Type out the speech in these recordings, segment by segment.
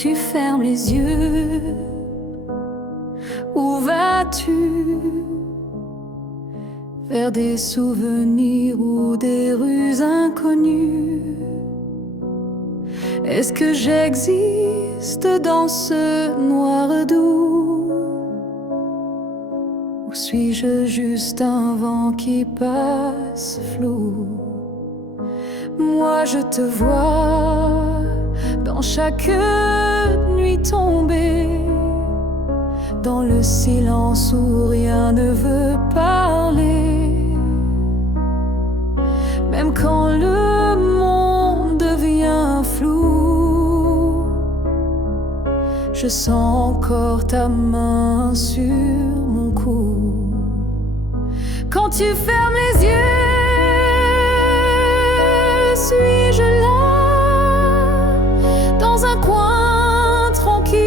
tu fermes les yeux, où vas-tu? Vers des souvenirs ou des rues inconnues? Est-ce que j'existe dans ce noir doux? Ou suis-je juste un vent qui passe flou? Moi je te vois dans chaque nuit tombée, dans le silence où rien ne veut parler. Même quand le monde devient flou, je sens encore ta main sur mon cou. Quand tu fermes les yeux, suis-je là, dans un coin tranquille,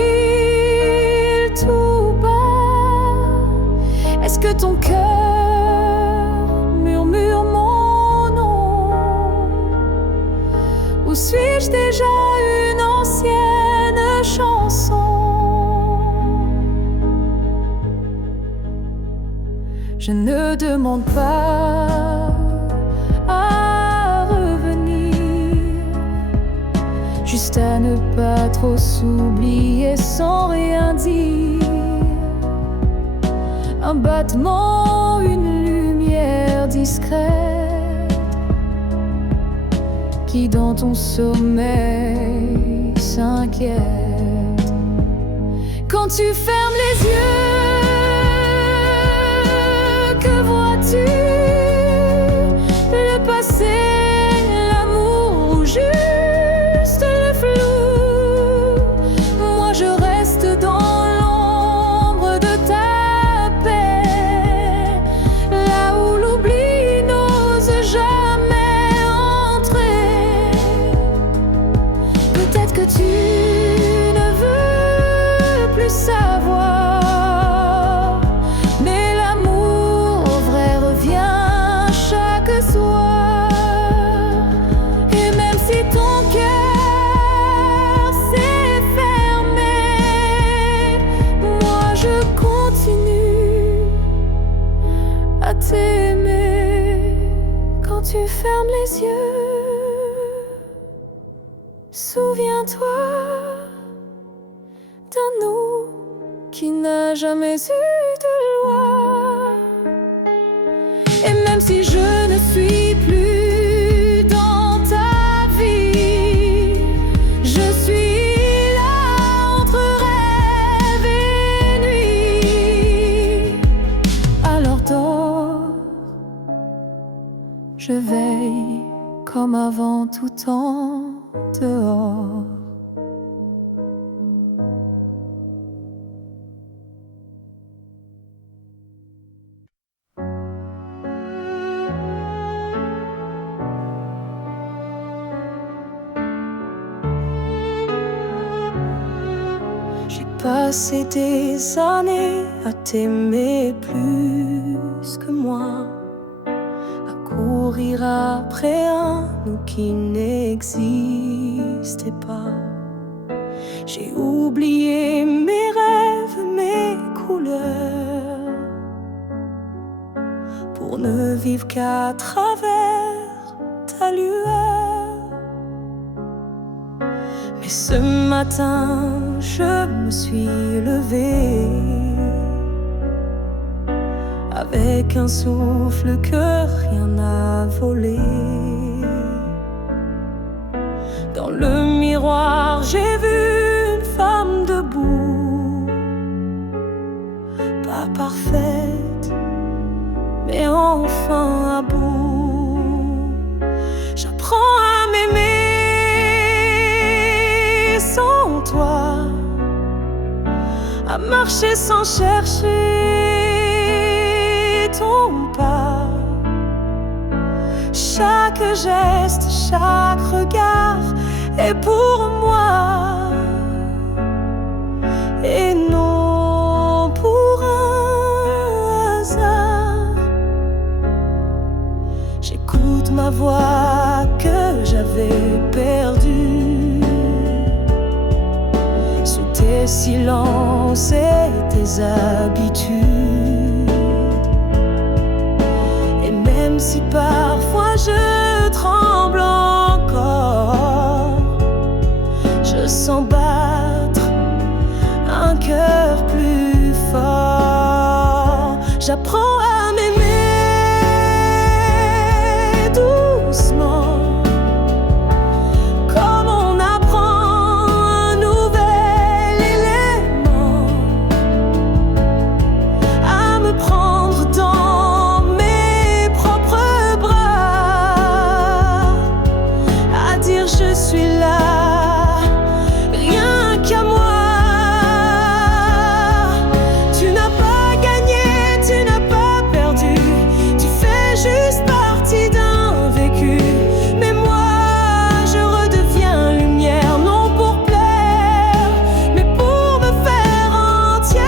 tout bas? Est-ce que ton cœur murmure mon nom? Ou suis-je déjà une ancienne chanson? Je ne demande pas à revenir, juste à ne pas trop s'oublier sans rien dire. Un battement, une lumière discrète qui dans ton sommeil s'inquiète. Quand tu fermes les yeux, que vois-tu? Le passé, l'amour ou juste le flou? Moi je reste dans l'ombre de ta paix, là où l'oubli n'ose jamais entrer. Peut-être que tu ne veux plus savoir, mais l'amour vrai revient chaque soir. Et même si ton cœur s'est fermé, moi je continue à t'aimer. Quand tu fermes les yeux, souviens-toi d'un nous qui n'a jamais eu de loi. Et même si je ne suis plus dans ta vie, je suis là entre rêve et nuit. Alors dors, je veille comme avant tout temps dehors. J'ai passé des années à t'aimer plus que moi, à courir après un nous qui n'existait pas. J'ai oublié mes rêves, mes couleurs, pour ne vivre qu'à travers ta lueur. Mais ce matin, je me suis levée avec un souffle que rien n'a volé. Dans le miroir, j'ai vu une femme debout, pas parfaite, mais enfin à bout. J'apprends à m'aimer sans toi, à marcher sans chercher ton pas. Chaque geste, chaque regard est pour moi, et non pour un hasard. J'écoute ma voix que j'avais perdue, tes silences et tes habitudes. Et même si parfois je tremble encore, je sens battre un cœur plus fort. J'apprends à m'aimer doucement, comme on apprend un nouvel élément, à me prendre dans mes propres bras, à dire je suis là, rien qu'à moi. Tu n'as pas gagné, tu n'as pas perdu, tu fais juste partie d'un vécu. Mais moi, je redeviens lumière, non pour plaire, mais pour me faire entière.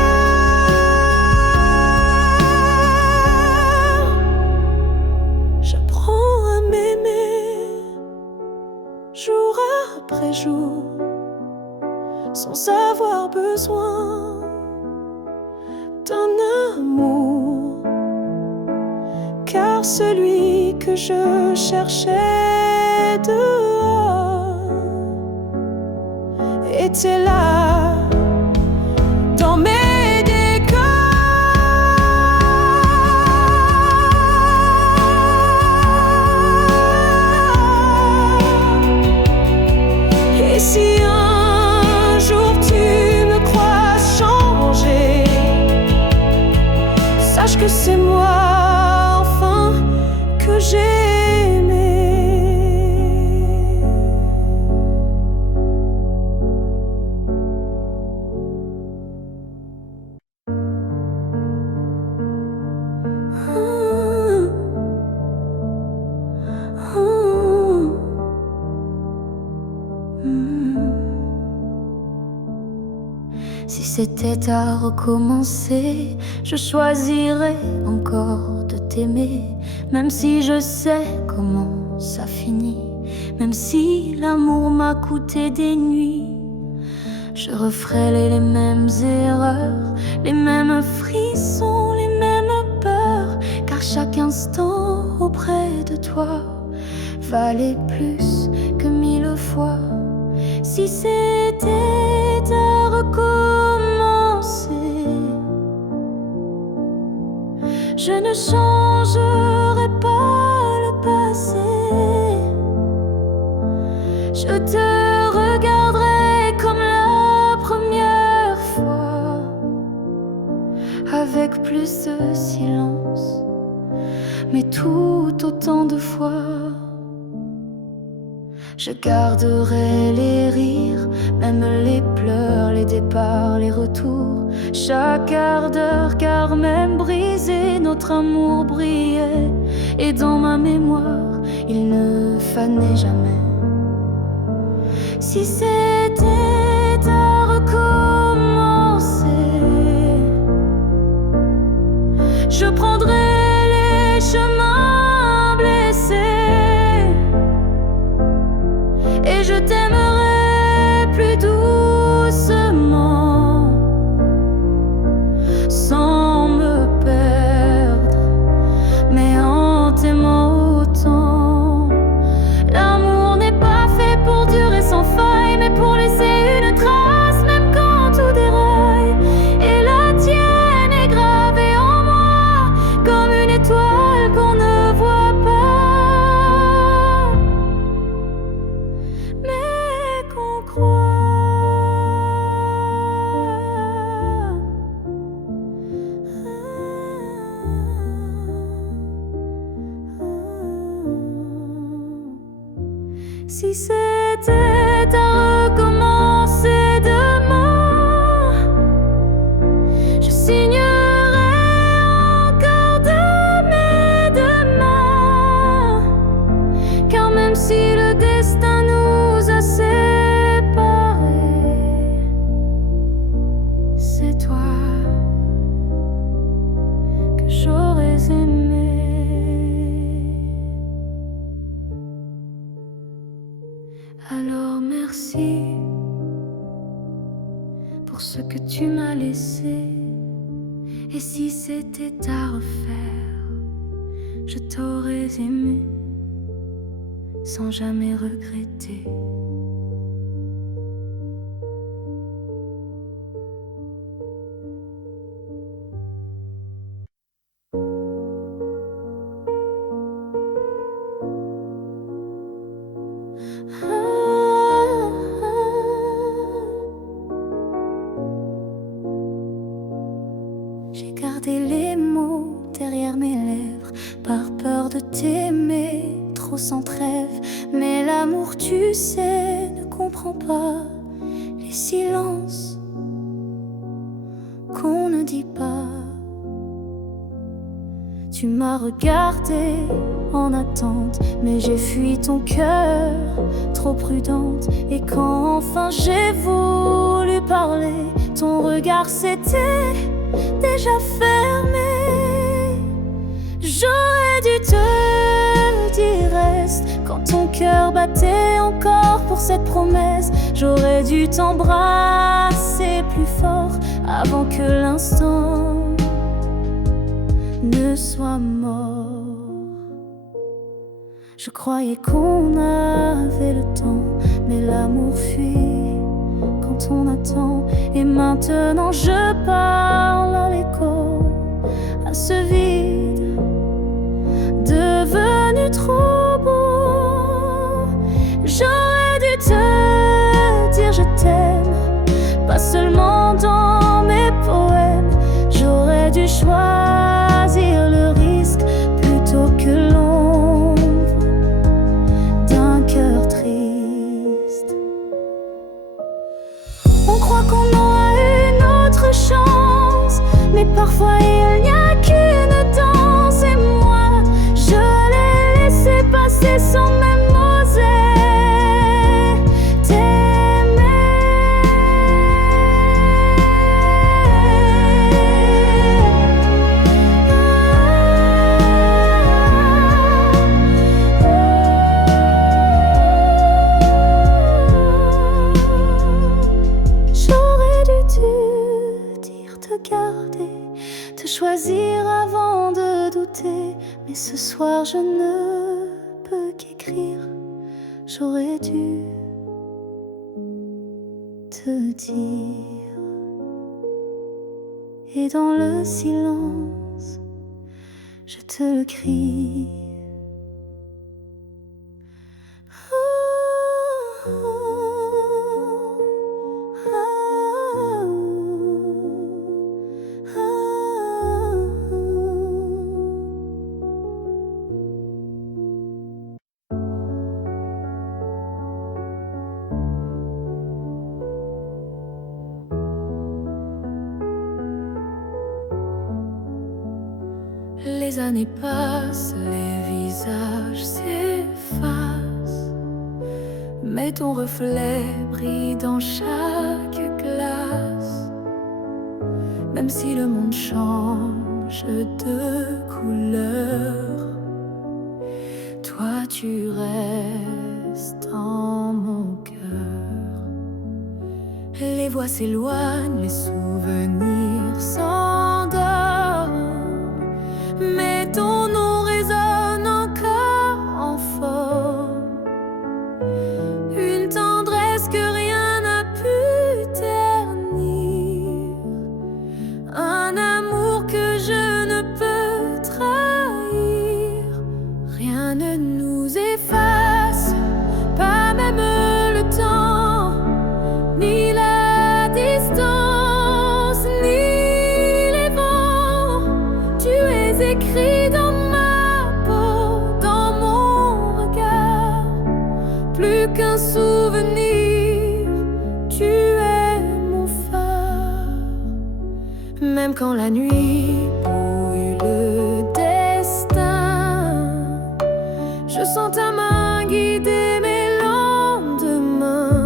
J'apprends à m'aimer jour après jour, sans avoir besoin d'un amour, car celui que je cherchais dehors était là, dans mes décors. Et si un jour tu me crois changer, sache que c'est moi enfin que j'ai aimé. Si c'était à recommencer, je choisirais encore de t'aimer, même si je sais comment ça finit, même si l'amour m'a coûté des nuits. Je referais les mêmes erreurs, les mêmes frissons, les mêmes peurs, car chaque instant auprès de toi valait plus que 1000 fois. Si c'était à recommencer, je ne changerai pas le passé. Je te regarderai comme la première fois, avec plus de silence, mais tout autant de fois. Je garderai les rires, même les pleurs, les départs, les retours, chaque quart d'heure, car même brisé, notre amour brillait. Et dans ma mémoire, il ne fanait jamais. Si c'était à recommencer, je prendrais les chemins blessés, et je t'aimerai plus doucement, sans me perdre, mais en t'aimant autant. L'amour n'est pas fait pour durer sans faille, mais pour laisser une trace, même quand tout déraille. Et la tienne est gravée en moi, comme une étoile qu'on ne voit pas, mais qu'on croit. Si c'était à recommencer demain, je signerais encore de mes deux mains, car même si le destin nous a séparés, c'est toi que j'aurais aimé. Alors merci pour ce que tu m'as laissé. Et si c'était à refaire, je t'aurais aimé sans jamais regretter. J'ai gardé les mots derrière mes lèvres par peur de t'aimer trop sans trêve. Mais l'amour, tu sais, ne comprend pas les silences qu'on ne dit pas. Tu m'as regardé en attente, mais j'ai fui ton cœur, trop prudente. Et quand enfin j'ai voulu parler, ton regard s'était déjà fermé. J'aurais dû te dire reste quand ton cœur battait encore pour cette promesse. J'aurais dû t'embrasser plus fort avant que l'instant ne soit mort. Je croyais qu'on avait le temps, mais l'amour fuit quand on attend. Et maintenant je parle à l'écho, à ce vide devenu trop beau. J'aurais dû te dire je t'aime, pas seulement dans mes poèmes. J'aurais dû choisir le risque plutôt que l'ombre d'un cœur triste. On croit qu'on aura une autre chance, mais parfois il n'y a qu'une danse. Et moi, je l'ai laissé passer sans même oser t'aimer. J'aurais dû te dire te garder, te choisir avant de douter. Mais ce soir je ne peux qu'écrire. J'aurais dû te dire. Et dans le silence, je te le crie. Les années passent, les visages s'effacent, mais ton reflet brille dans chaque glace. Même si le monde change de couleur, toi tu restes en mon cœur. Les voix s'éloignent, les souvenirs s'endorment, mais ton nom résonne encore en forme. Une tendresse que rien n'a pu ternir, un amour que je ne peux trahir. Rien ne nous efface, pas même le temps, ni la distance, ni les vents. Tu es écrit dans ma peau, dans mon regard. Plus qu'un souvenir, tu es mon phare. Même quand la nuit brouille le destin, je sens ta main guider mes lendemains.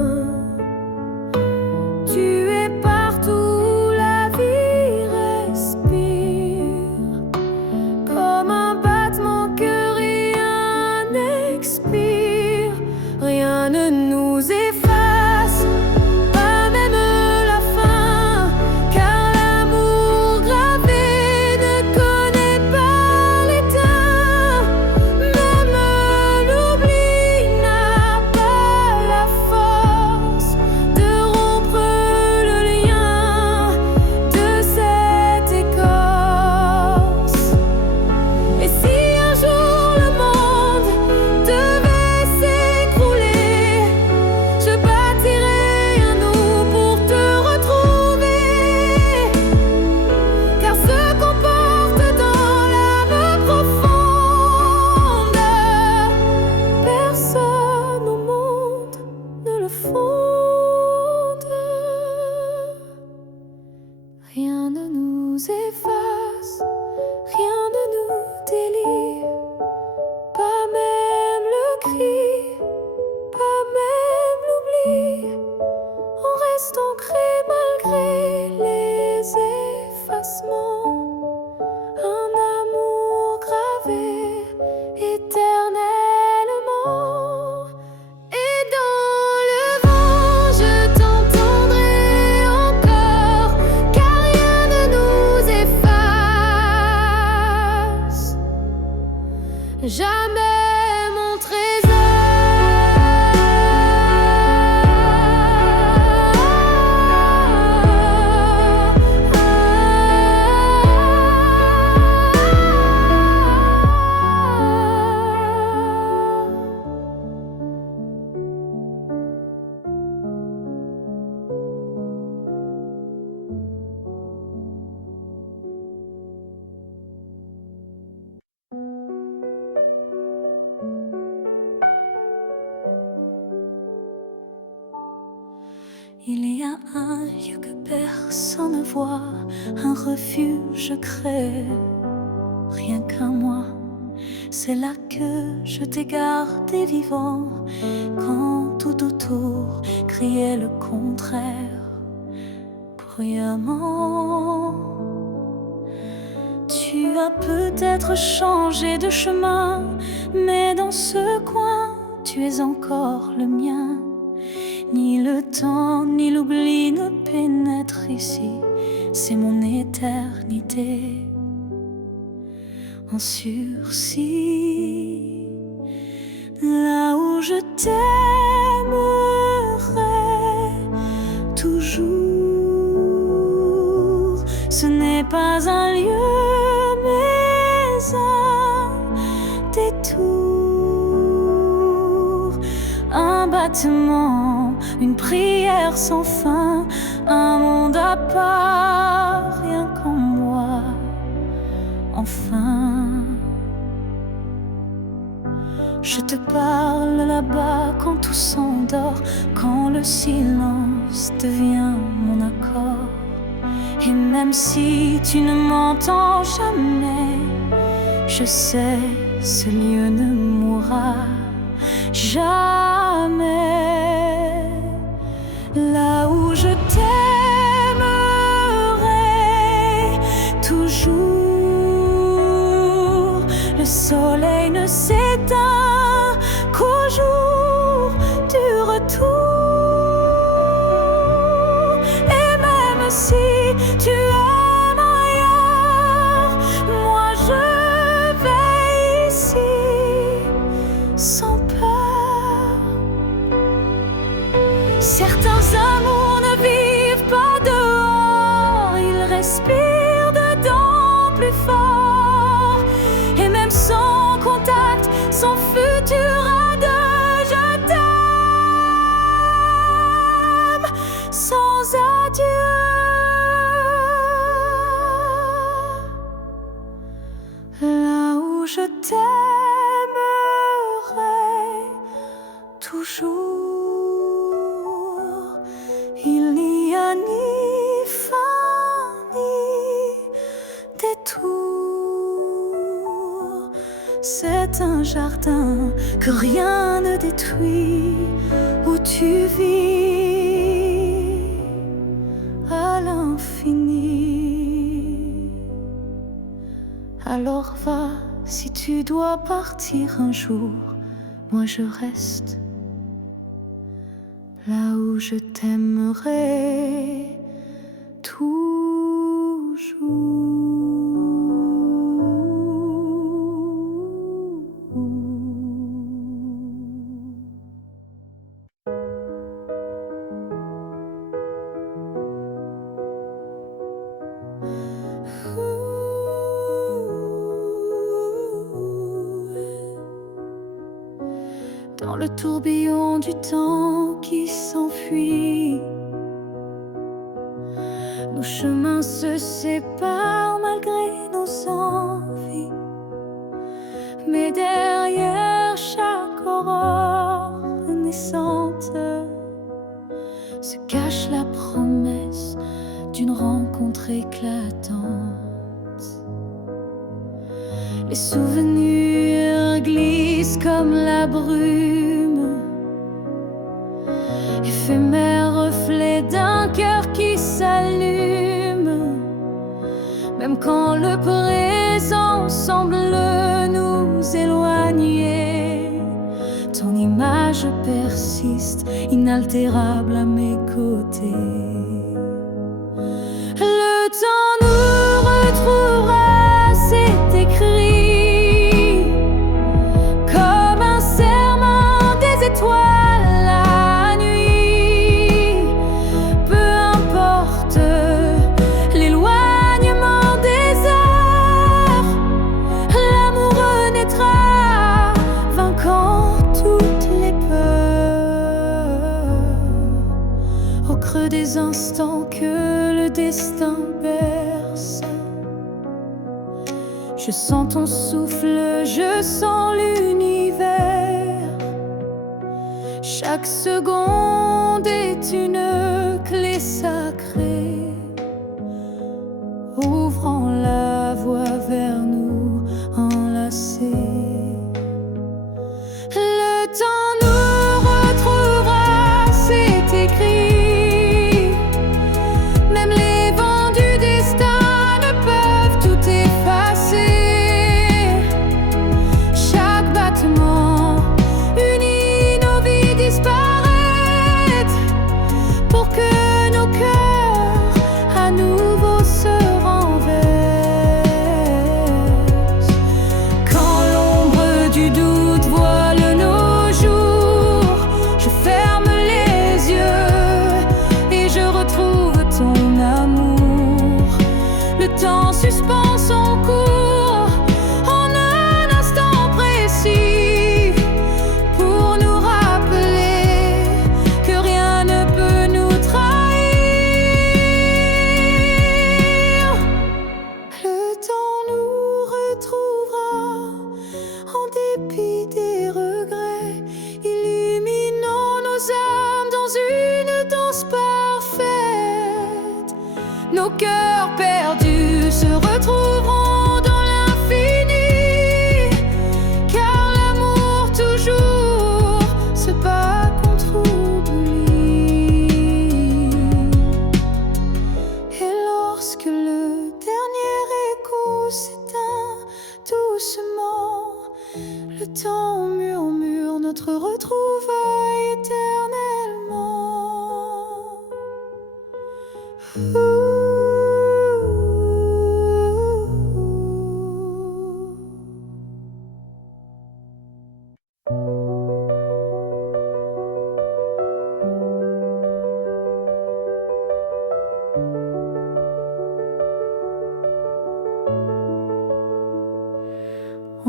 Tu es partout où la vie respire, comme un battement que rien n'expire. Rien ne nous efface, pas même la fin. lieu que personne ne voit, un refuge crée, rien qu'un moi. C'est là que je t'ai gardé vivant, quand tout autour criait le contraire, bruyamment. Tu as peut-être changé de chemin, mais dans ce coin, tu es encore le mien. Ni le temps, ni l'oubli ne pénètrent ici, c'est mon éternité en sursis. Là où je t'aimerai toujours, ce n'est pas un lieu, mais un détour, un battement, une prière sans fin, un monde à part, rien qu'en moi, enfin. Je te parle là-bas quand tout s'endort, quand le silence devient mon accord. Et même si tu ne m'entends jamais, je sais, ce lieu ne mourra jamais. Là où je t'aimerai toujours, le soleil ne s'éteint qu'au jour du retour. Et même si tu aimes ailleurs, moi je vais ici sans peur. Certains amours ne vivent pas dehors, ils respirent dedans plus fort. Et même sans contact, sans futur à deux, je t'aime sans adieu. Là où je t'aimerai toujours, il n'y a ni fin ni détour. C'est un jardin que rien ne détruit, où tu vis à l'infini. Alors va, si tu dois partir un jour, moi je reste là où je t'aimerai toujours. Dans le tourbillon du temps qui s'enfuit, nos chemins se séparent malgré nos envies. Mais derrière chaque aurore naissante se cache la promesse d'une rencontre éclatante. Les souvenirs glissent comme la brume, éphémère reflet d'un cœur qui s'allume. Même quand le présent semble nous éloigner, ton image persiste, inaltérable à mes côtés. Le temps nous retrouvera, c'est écrit, comme un serment des étoiles la nuit. Peu importe l'éloignement des heures, l'amour renaîtra, vainquant toutes les peurs. Au creux des instants que le destin berce, je sens ton souffle, je sens l'univers. Chaque seconde est une clé sacrée, ouvrant la voie vers nous enlacés. Le temps nous retrouvera, c'est écrit. Même les vents du destin ne peuvent tout effacer. Chaque battement unit nos vies disparaître, pour que nos cœurs à nouveau se renversent. Quand l'ombre du doute voile nos jours, je ferme les yeux et je retrouve ton amour. Le temps suspend son cours en un instant précis, pour nous rappeler que rien ne peut nous trahir. Le temps nous retrouvera en dépit des regrets, illuminant nos âmes dans une danse parfaite. Nos cœurs perdus se retrouveront dans l'infini, car l'amour toujours se bat contre oubli. Et lorsque le dernier écho s'éteint doucement, le temps murmure notre retrouvaille éternellement.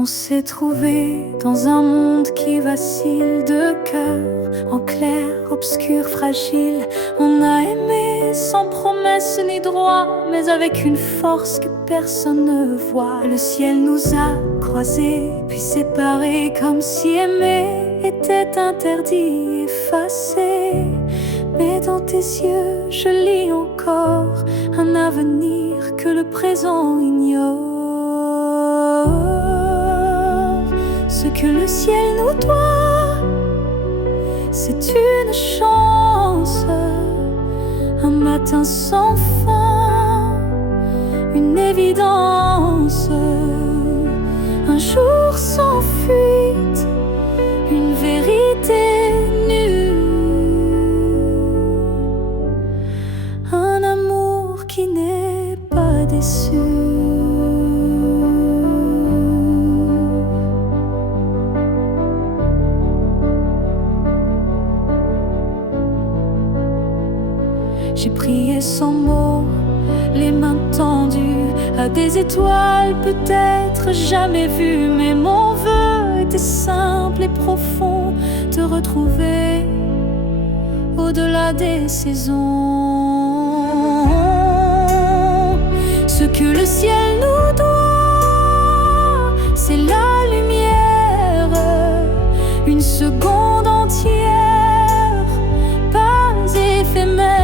On s'est trouvé dans un monde qui vacille, de cœur en clair, obscur, fragile. On a aimé sans promesse ni droit, mais avec une force que personne ne voit. Le ciel nous a croisés, puis séparés, comme si aimer était interdit, effacé. Mais dans tes yeux, je lis encore un avenir que le présent ignore. Ce que le ciel nous doit, c'est une chance, un matin sans fin, une évidence, un jour sans fuite, une vérité nue, un amour qui n'est pas déçu. J'ai prié sans mots, les mains tendues à des étoiles peut-être jamais vues. Mais mon vœu était simple et profond, te retrouver au-delà des saisons. Ce que le ciel nous doit, c'est la lumière, une seconde entière, pas éphémère.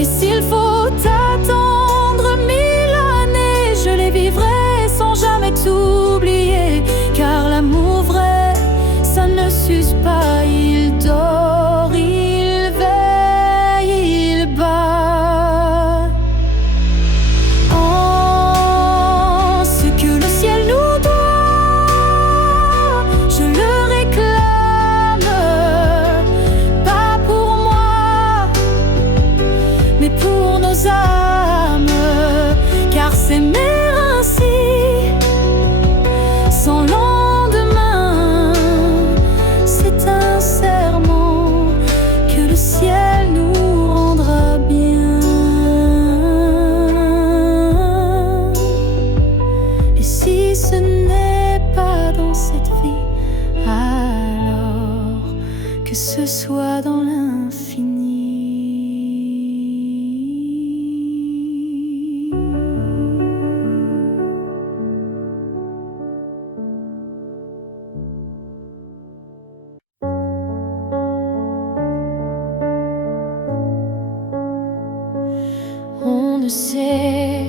Et s'il faut attendre 1000 années, je les vivrai sans jamais t'oublier. Car l'amour vrai, ça ne s'use pas, il dort, il veille, il bat. Oh, ce que le ciel nous doit, je le réclame, pas pour moi, mais pour nos âmes. Car s'aimer ainsi, sans lendemain, c'est un serment que le ciel nous rendra bien. Et si ce n'est pas dans cette vie, alors que ce soit dans l'infini. On ne sait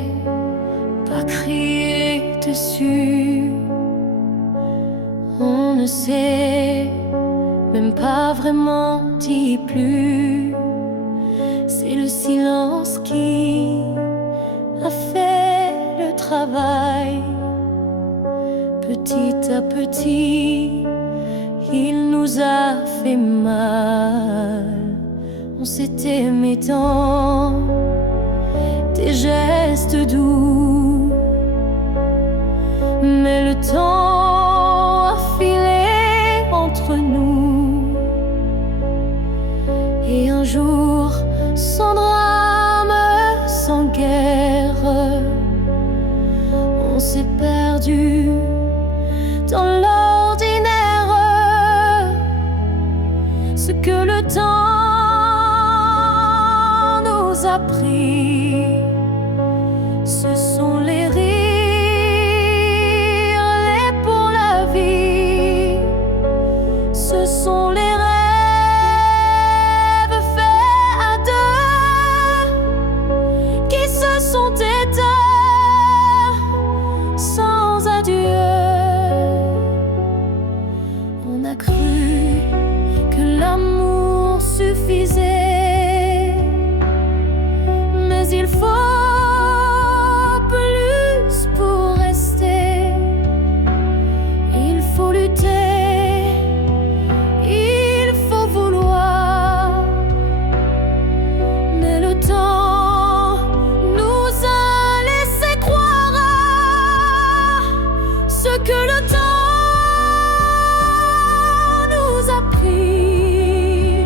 pas crier dessus, on ne sait même pas vraiment dire plus. C'est le silence qui a fait le travail. Petit à petit, il nous a fait mal. On s'est aimé tant, des gestes doux, mais le temps a filé entre nous. Et un jour, sans drame, sans guerre, on s'est perdu dans l'ordinaire. Ce que le temps nous a pris, ce sont les rires, les pour la vie. Ce sont les rêves faits à deux qui se sont éteints sans adieu. On a cru que l'amour suffisait, mais il faut que le temps nous a pris.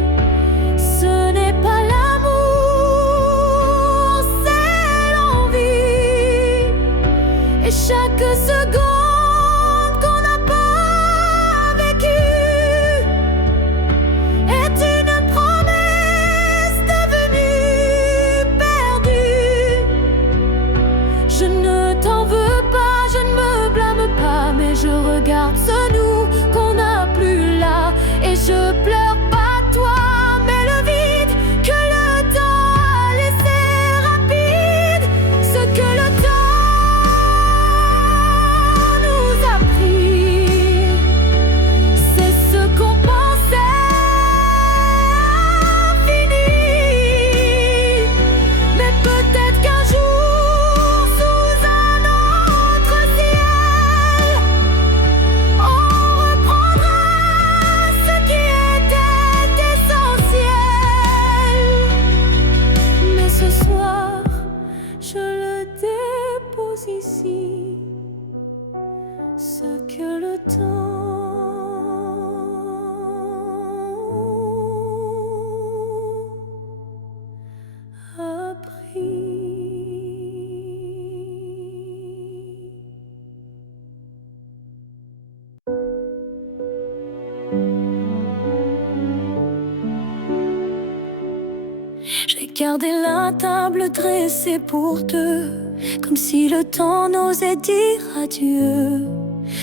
Ce n'est pas l'amour, c'est l'envie. Et chaque seconde qu'on n'a pas vécue est une promesse devenue perdue. Je ne t'en veux pas, je ne me blâme pas, mais je regarde ce nous qu'on n'a plus là. Et je pleure pas toi, mais le vide que le temps a laissé rapide. Ce que le temps nous a pris, c'est ce qu'on pensait fini. Mais peut-être qu'un jour, sous un autre ciel, on reprendra ce qui était essentiel. Mais ce soir, je le dépose ici, ce que le temps a pris. J'ai gardé la table dressée pour deux, comme si le temps n'osait dire adieu.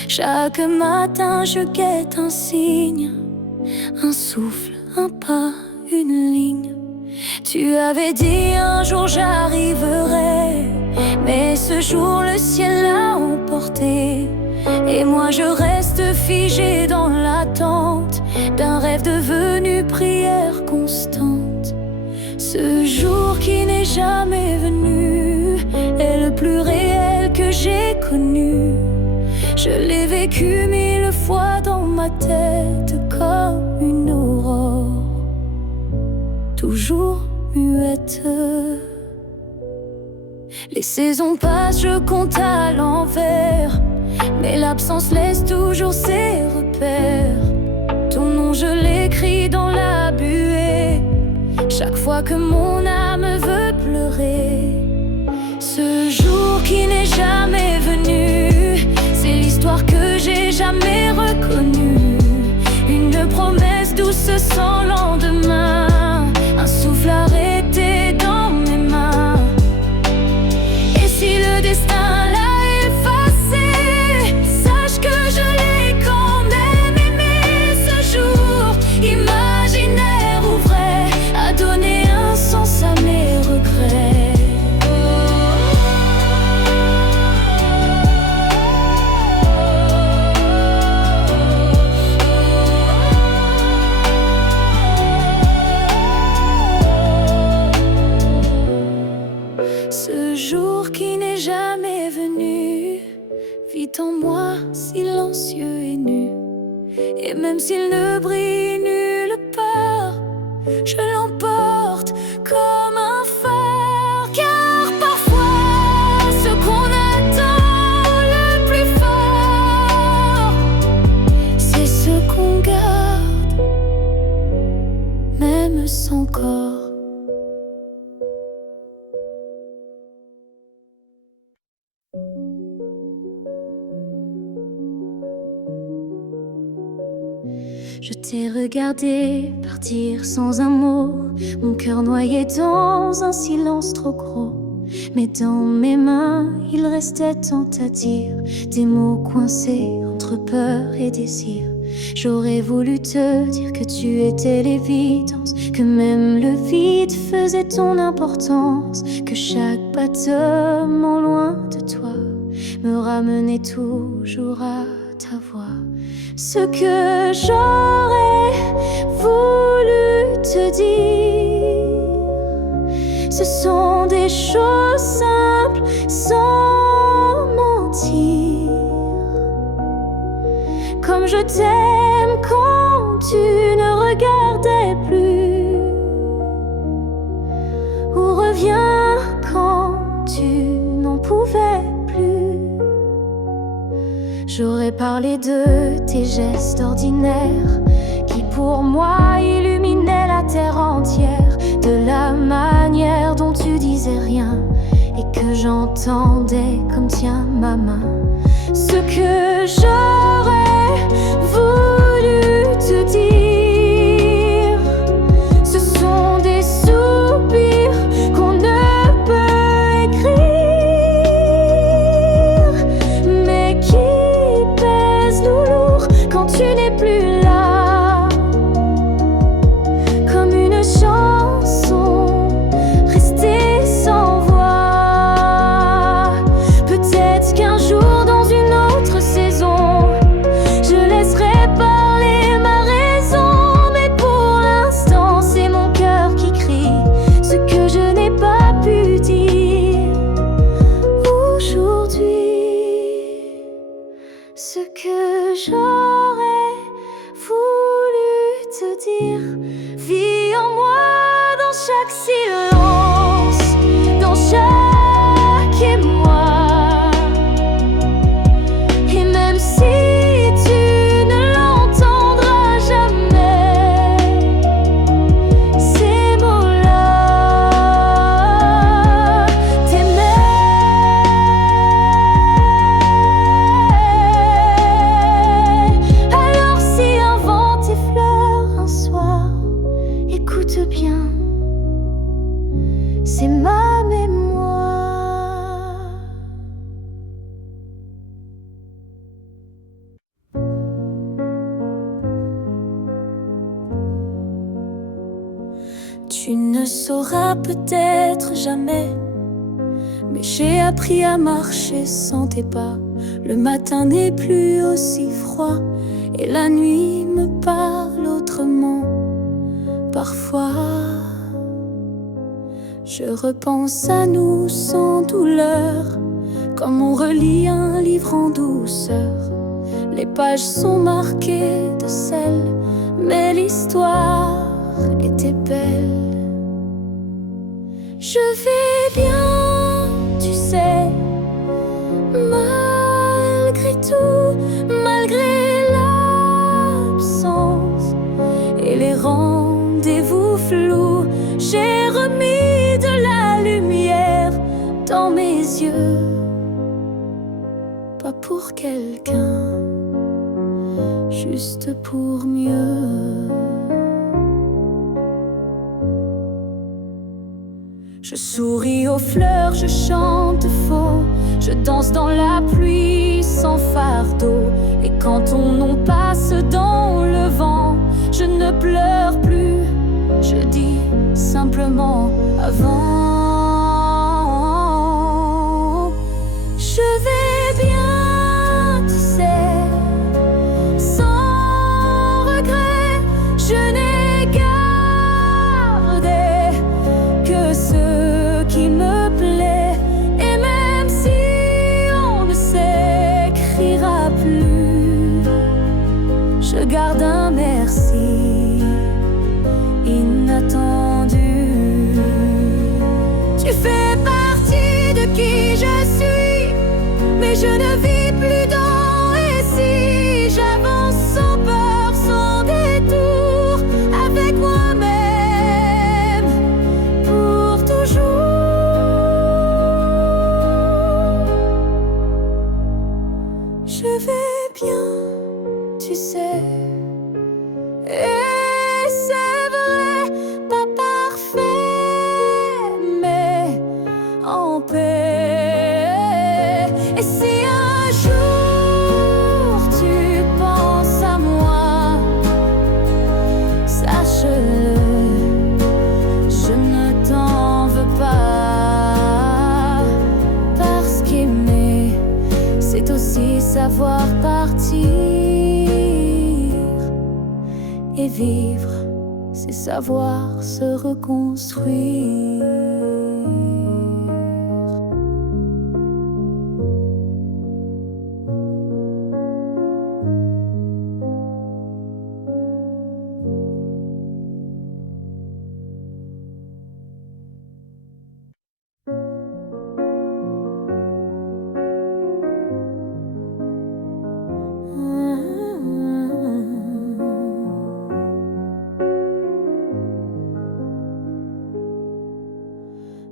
Chaque matin je guette un signe, un souffle, un pas, une ligne. Tu avais dit un jour j'arriverai, mais ce jour le ciel l'a emporté. Et moi je reste figé dans l'attente d'un rêve devenu prière constante. Ce jour qui n'est jamais venu est le plus réel que j'ai connu. Je l'ai vécu 1000 fois dans ma tête comme une aurore, toujours muette. Les saisons passent, je compte à l'envers, mais l'absence laisse toujours ses repères. Ton nom je l'écris dans la buée, chaque fois que mon âme veut pleurer. Ce jour qui n'est jamais venu, c'est l'histoire que j'ai jamais reconnue. Une promesse douce douce sans lendemain, un souffle arrêté dans mes mains. Et si le destin l'a effacé, sache que je l'ai quand même aimé. Ce jour imaginaire ou vrai a donné un sens à mes regrets. Ce jour qui n'est jamais venu vit en moi silencieux et nu. Et même s'il ne brille nulle part, je l'emporte comme un phare. Car parfois ce qu'on attend le plus fort, c'est ce qu'on garde, même sans corps. Je t'ai regardé partir sans un mot, mon cœur noyé dans un silence trop gros. Mais dans mes mains, il restait tant à dire, des mots coincés entre peur et désir. J'aurais voulu te dire que tu étais l'évidence, que même le vide faisait ton importance, que chaque battement loin de toi me ramenait toujours à ta voix. Ce que j'aurais voulu te dire, ce sont des choses simples sans mentir. Comme je t'aime quand tu ne regardais plus, ou reviens quand tu n'en pouvais plus. J'aurais parlé de tes gestes ordinaires qui pour moi illuminaient la terre entière, de la manière dont tu disais rien et que j'entendais comme tiens ma main. Ce que j'aurais voulu te dire, ce sont des soupirs qu'on ne peut écrire, mais qui pèsent lourd quand tu n'es plus là. Comme une chanson restée sans voix. Peut-être qu'un jour dans une autre saison, je laisserai parler ma raison. Mais pour l'instant c'est mon cœur qui crie ce que je n'ai pas pu dire aujourd'hui. Ce que j'aurais voulu te dire vit en moi dans chaque silence, dans chaque émoi. Et même si tu ne l'entendras jamais, ces mots-là t'aimaient. Alors si un vent t'effleure un soir, écoute bien, c'est ma mémoire. Tu ne sauras peut-être jamais, mais j'ai appris à marcher sans tes pas. Le matin n'est plus aussi froid et la nuit me parle autrement. Parfois, je repense à nous sans douleur, comme on relit un livre en douceur. Les pages sont marquées de sel, mais l'histoire était belle. Je vais bien, tu sais, malgré tout, malgré l'absence et les rendez-vous flous. J'ai remis de la lumière dans mes yeux, pas pour quelqu'un, juste pour mieux. Je souris aux fleurs, je chante faux, je danse dans la pluie sans fardeau. Et quand on passe dans le vent, je ne pleure plus, je dis simplement avant. Je vais bien, tu sais, sans regret, je n'ai gardé que ce qui me plaît. Et même si on ne s'écrira plus, je garde un merci inattendu. Tu fais partie de qui je suis, mais je ne vis plus dans et si j'avance sans peur, sans détour, avec moi-même pour toujours. Je vais bien, tu sais, et c'est vrai, pas parfait, mais en paix. Et si un jour tu penses à moi, sache-le, je ne t'en veux pas. Parce qu'aimer, c'est aussi savoir partir. Et vivre, c'est savoir se reconstruire.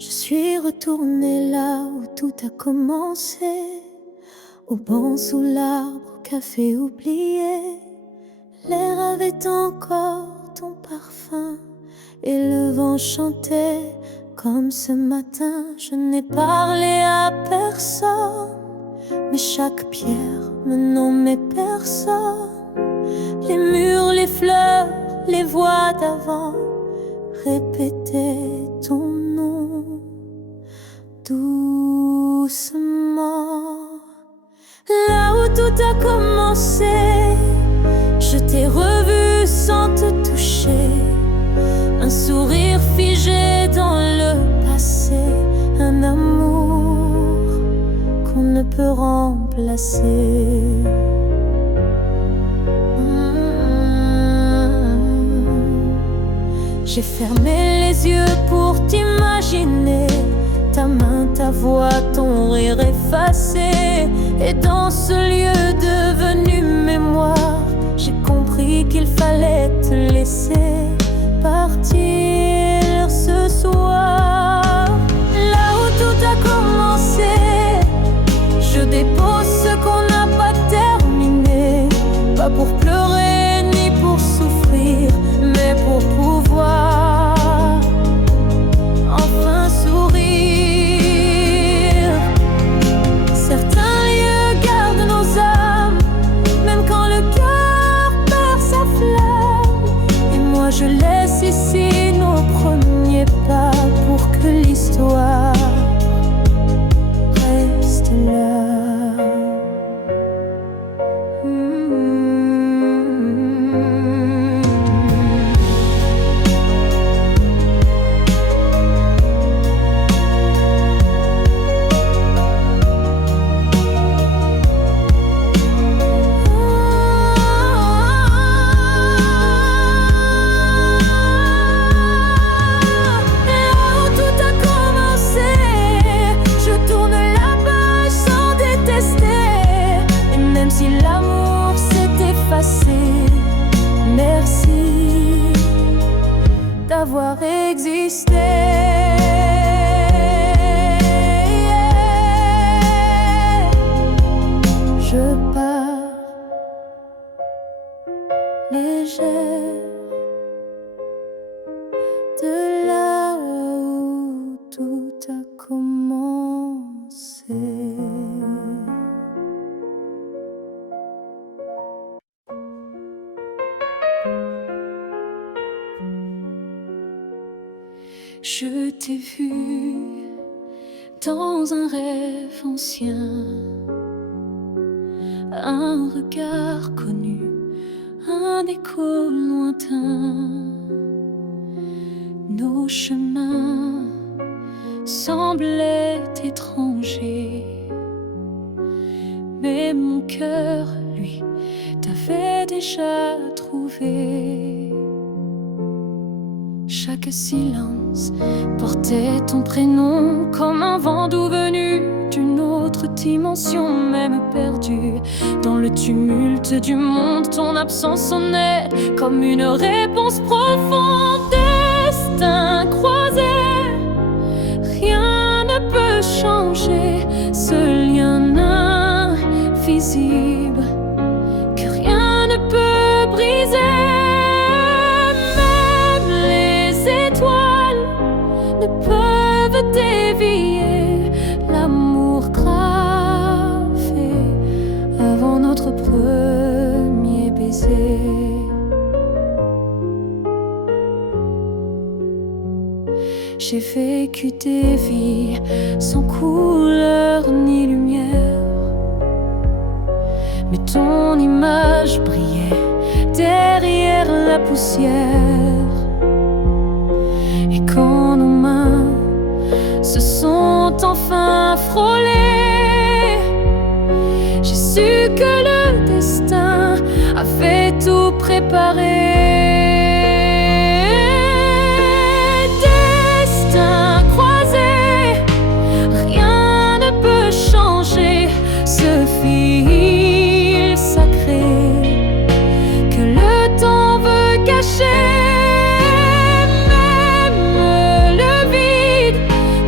Je suis retournée là où tout a commencé, au banc sous l'arbre, au café oublié. L'air avait encore ton parfum et le vent chantait comme ce matin. Je n'ai parlé à personne, mais chaque pierre me nommait personne. Les murs, les fleurs, les voix d'avant répétaient ton nom doucement. Là où tout a commencé, je t'ai revu sans te toucher. Un sourire figé dans le passé, un amour qu'on ne peut remplacer. J'ai fermé les yeux pour t'imaginer, ta main, ta voix, ton rire effacé. Et dans ce lieu devenu mémoire, j'ai compris qu'il fallait te laisser partir ce soir. Là où tout a commencé, je dépose ce qu'on n'a pas terminé. Pas pour pleurer ni pour souffrir, mais pour pouvoir enfin sourire. Certains lieux gardent nos âmes, même quand le cœur perd sa flamme. Et moi je laisse ici nos premiers pas pour que l'histoire reste là. Merci d'avoir existé. Je pars légère de là où tout Je t'ai vu dans un rêve ancien, un regard connu, un écho lointain. Nos chemins semblaient étrangers, mais mon cœur, lui, t'avait déjà trouvé. Chaque silence portait ton prénom, comme un vent doux venu d'une autre dimension. Même perdu dans le tumulte du monde, ton absence sonnait comme une réponse profonde. Destin croisé, rien ne peut changer ce lien invisible que rien ne peut briser. Même les étoiles ne peuvent dévier l'amour gravé avant notre premier baiser. J'ai vécu des vies sans couleur ni lumière, mais ton image brillait derrière la poussière. Et quand nos mains se sont enfin frôlées, j'ai su que le destin avait tout préparé. Ce fil sacré que le temps veut cacher. Même le vide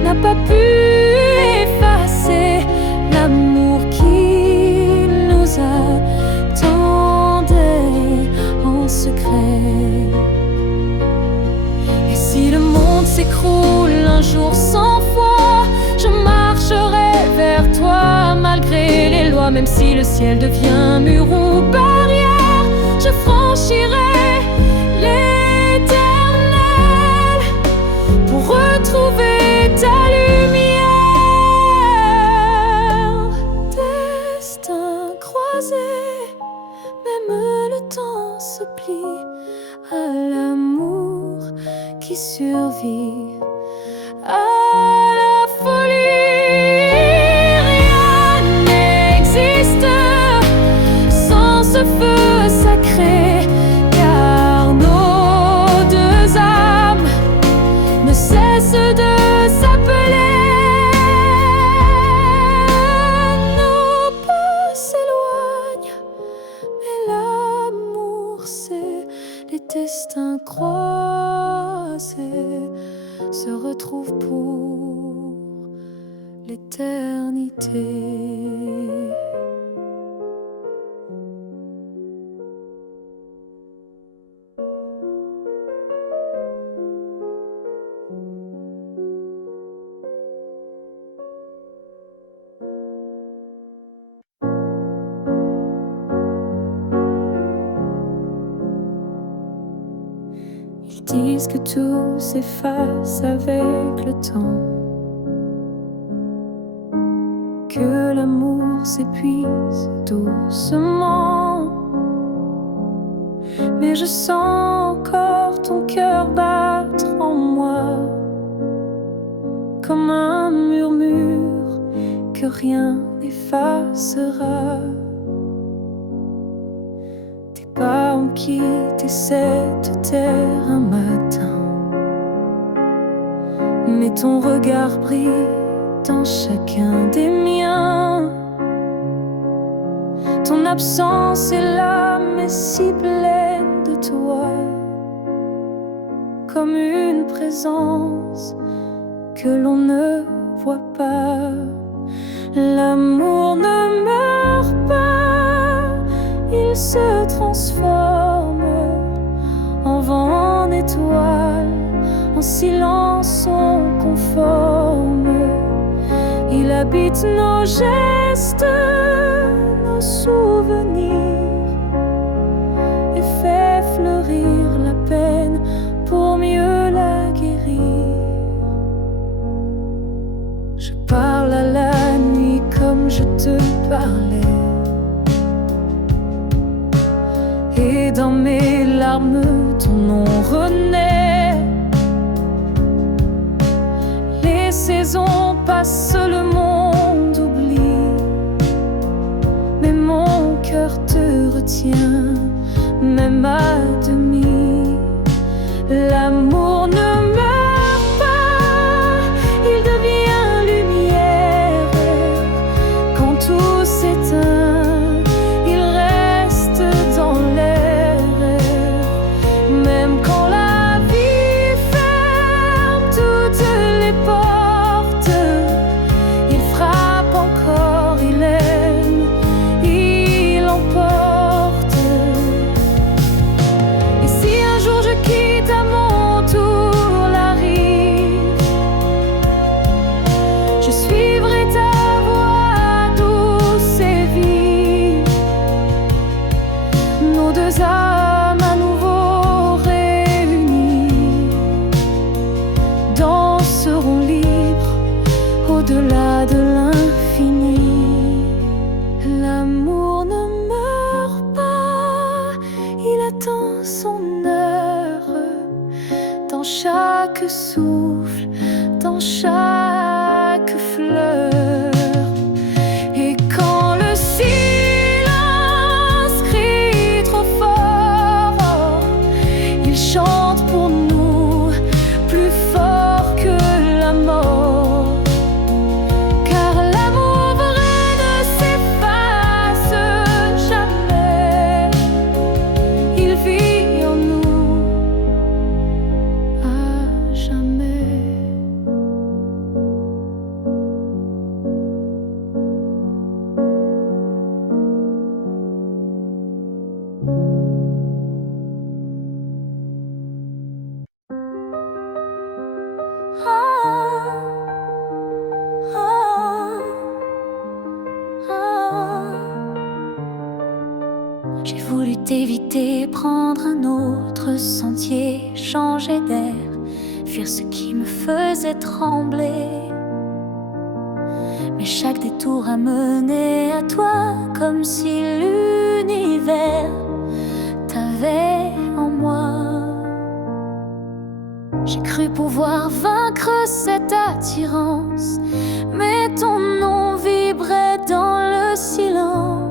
n'a pas pu effacer l'amour qui nous attendait en secret. Et si le monde s'écroule un jour sans foi, je marcherai vers toi malgré les lois. Même si le ciel devient mur ou barrière, je franchirai l'éternel pour retrouver ta lumière. Destin croisé, même le temps se plie à l'amour qui survit à la folie. Feu sacré, car nos deux âmes ne cessent de s'appeler. Nos pas s'éloignent, mais l'amour c'est les destins croisés se retrouvent pour l'éternité. Ils disent que tout s'efface avec le temps, que l'amour s'épuise doucement. Mais je sens encore ton cœur battre en moi, comme un murmure que rien n'effacera. Tes pas ont quitté cette terre un matin, mais ton regard brille dans chacun des miens. Ton absence est là, mais si pleine de toi, comme une présence que l'on ne voit pas. L'amour ne meurt pas, il se transforme en vent, en étoile, en silence, on conforme. Il habite nos gestes, nos souvenirs, et fait fleurir la peine pour mieux la guérir. L'amour ne meurt pas, il devient lumière. Quand tout s'éteint, il reste dans l'air. Même quand la vie ferme toutes les portes, il frappe encore, il aime, il emporte. Et si un jour je quitte à mon tour la rive, je suivrai ta voix douce et vive. Nos deux âmes à nouveau réunies danseront libres au-delà de l'infini. L'amour ne meurt pas, il attend son heure. Dans chaque souffle, dans chaque fleur. Et quand le silence crie trop fort, il chante pour nous plus fort que la mort. Car l'amour vrai ne s'efface jamais, il vit en nous à jamais. J'ai voulu t'éviter, prendre un autre sentier, changer d'air, fuir ce qui me faisait trembler. Mais chaque détour a mené à toi, comme si l'univers t'avait en moi. J'ai cru pouvoir vaincre cette attirance, mais ton nom vibrait dans le silence.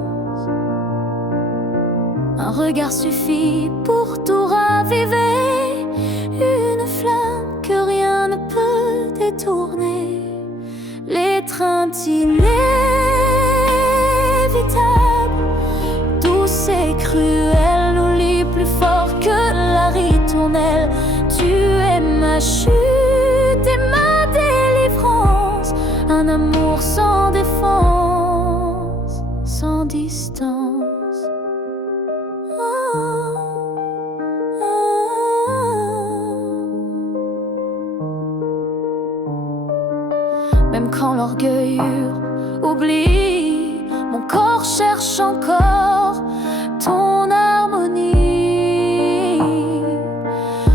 Un regard suffit pour tout raviver, une flamme que rien ne peut détourner. L'étreinte inévitable, douce et cruelle, nous lie plus fort que la ritournelle. Tu es ma chute et ma délivrance, un amour sans défense, sans distance. Même quand l'orgueil hurle, oublie, mon corps cherche encore ton harmonie.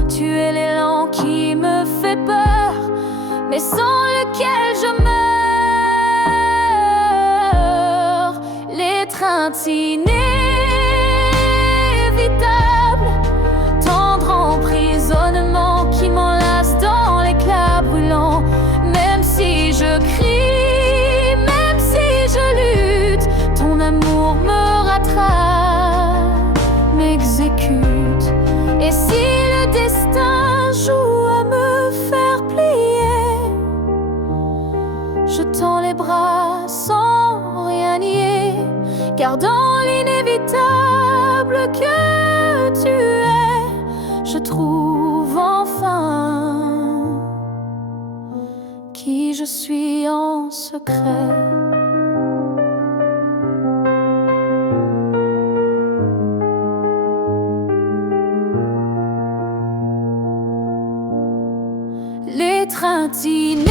Tu es l'élan qui me fait peur, mais sans lequel je meurs. L'étreinte inévitable, tendre emprisonnement qui m'enlace dans l'éclat brûlant. Même si je crie, même si je lutte, ton amour me rattrape, m'exécute. Et si le destin joue à me faire plier, je tends les bras sans rien nier, car dans l'inévitable que tu es, je trouve enfin qui je suis en secret. L'étreinte inévitable,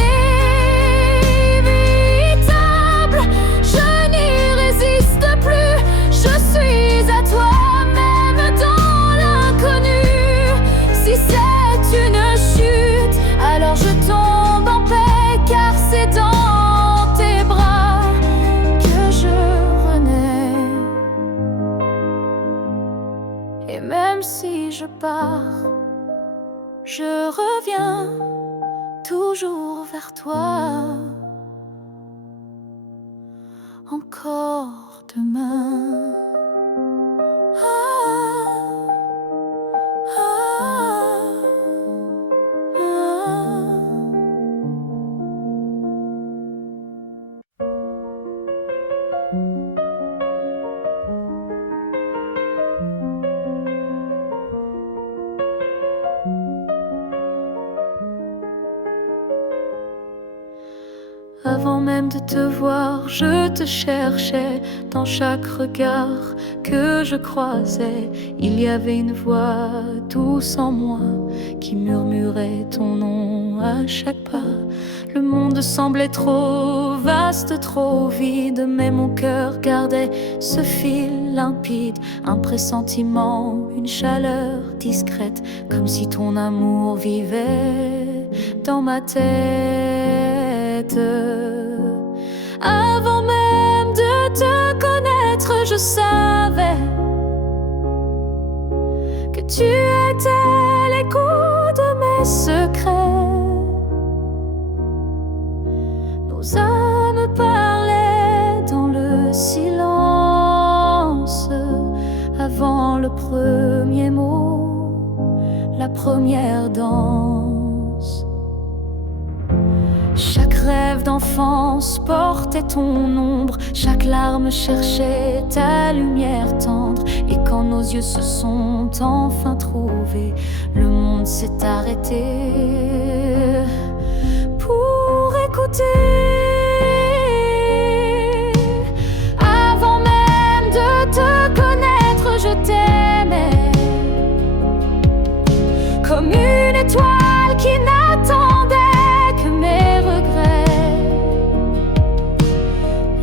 je n'y résiste plus, je suis à toi, même dans l'inconnu. Si c'est une chute, alors je tombe en paix, car c'est dans tes bras que je renais. Et même si je pars, je reviens toujours vers toi, encore demain. Ah, ah, ah. Avant même de te voir, je te cherchais. Dans chaque regard que je croisais, il y avait une voix douce en moi qui murmurait ton nom à chaque pas. Le monde semblait trop vaste, trop vide, mais mon cœur gardait ce fil limpide. Un pressentiment, une chaleur discrète, comme si ton amour vivait dans ma tête. Avant même de te connaître, je savais que tu étais l'écho de mes secrets. Nos âmes parlaient dans le silence, avant le premier mot, la première danse. Chaque rêve d'enfance portait ton ombre, chaque larme cherchait ta lumière tendre. Et quand nos yeux se sont enfin trouvés, le monde s'est arrêté pour écouter. Avant même de te connaître, je t'aimais comme une étoile qui n'attendait que mes regrets.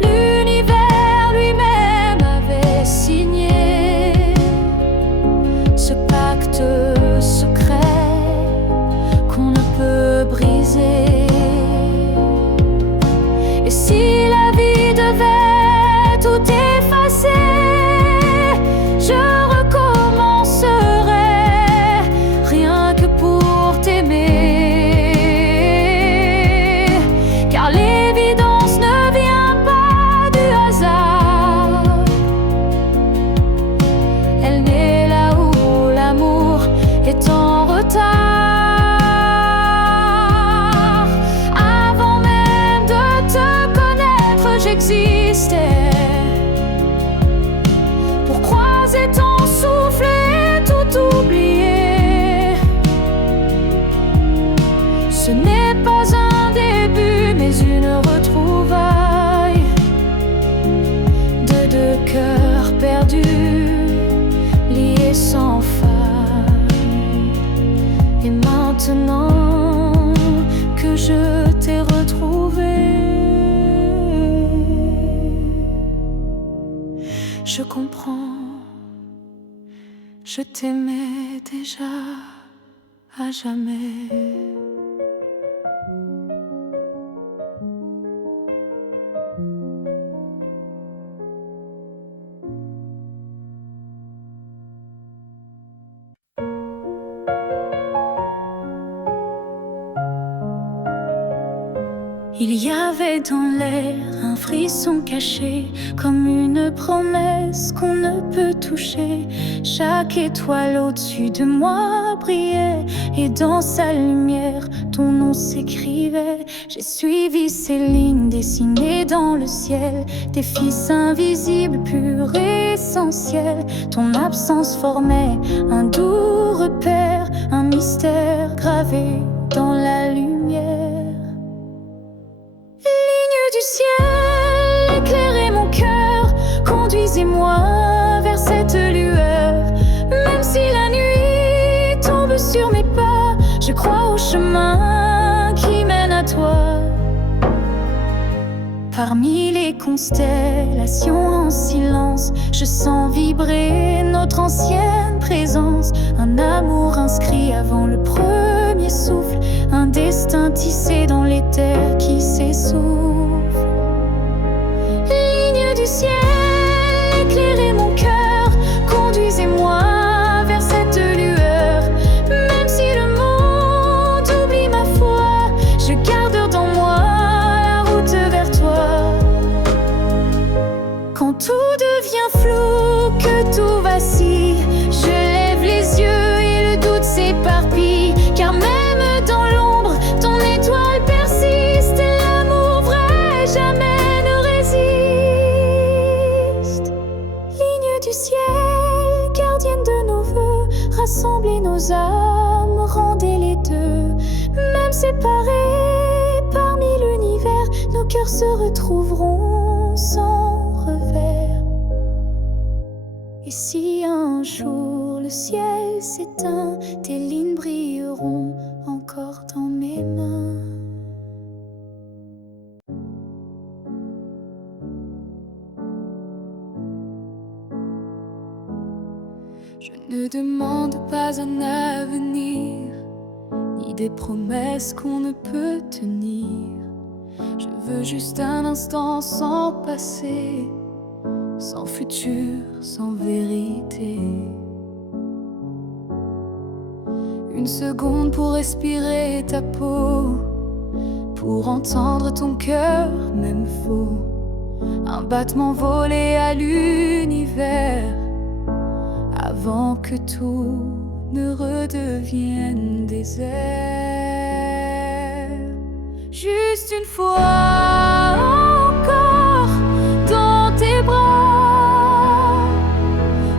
L'univers lui-même avait signé ce pacte secret qu'on ne peut briser. Et si la vie devait tout effacer, je recommencerais rien que pour t'aimer. Car l'évidence ne vient pas du hasard, elle naît là où l'amour est en retard. Avant même de te connaître, j'existais pour croiser ton souffle et tout oublier. Ce n'est pas un début, mais une retrouvaille de deux cœurs perdus, liés sans faille. Et maintenant que je t'ai retrouvé, je comprends, je t'aimais déjà à jamais. Il y avait dans l'air un frisson caché, comme une promesse qu'on ne peut toucher. Chaque étoile au-dessus de moi brillait, et dans sa lumière, ton nom s'écrivait. J'ai suivi ces lignes dessinées dans le ciel, des fils invisibles, purs et essentiels. Ton absence formait un doux repère, un mystère gravé dans la lumière. Du ciel, éclairez mon cœur, conduisez-moi vers cette lueur. Même si la nuit tombe sur mes pas, je crois au chemin qui mène à toi. Parmi les constellations en silence, je sens vibrer notre ancienne présence. Un amour inscrit avant le premier souffle, un destin tissé dans l'éther qui s'essouffle. Ligne du ciel, éclairez mon cœur, conduisez-moi vers cette lueur. Même si le monde oublie ma foi, je garde dans moi la route vers toi. Quand tout devient flou, que tout vacille, je lève les yeux et le doute s'éparpille. Car même dans l'ombre, ton étoile persiste, et l'amour vrai jamais ne résiste. Ligne du ciel, gardienne de nos vœux, rassemblez nos âmes, rendez les deux. Même séparés parmi l'univers, nos cœurs se retrouveront sans revers. Et si un jour le ciel s'éteint, tes lignes brilleront encore dans mes mains. Je ne demande pas un avenir, ni des promesses qu'on ne peut tenir. Je veux juste un instant sans passé, sans futur, sans vérité. Une seconde pour respirer ta peau, pour entendre ton cœur même faux. Un battement volé à l'univers, avant que tout ne redevienne désert. Juste une fois encore dans tes bras,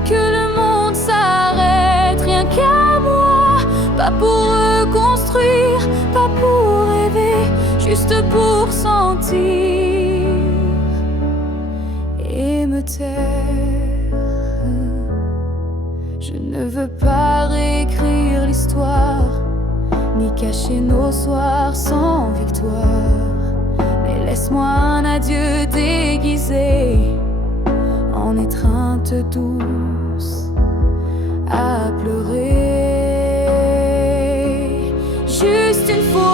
que le monde s'arrête rien qu'à moi. Pas pour reconstruire, pas pour rêver, juste pour sentir et me taire. Je ne veux pas réécrire l'histoire, ni cacher nos soirs sans victoire. Mais laisse-moi un adieu déguisé en étreinte douce à pleurer. Juste une fois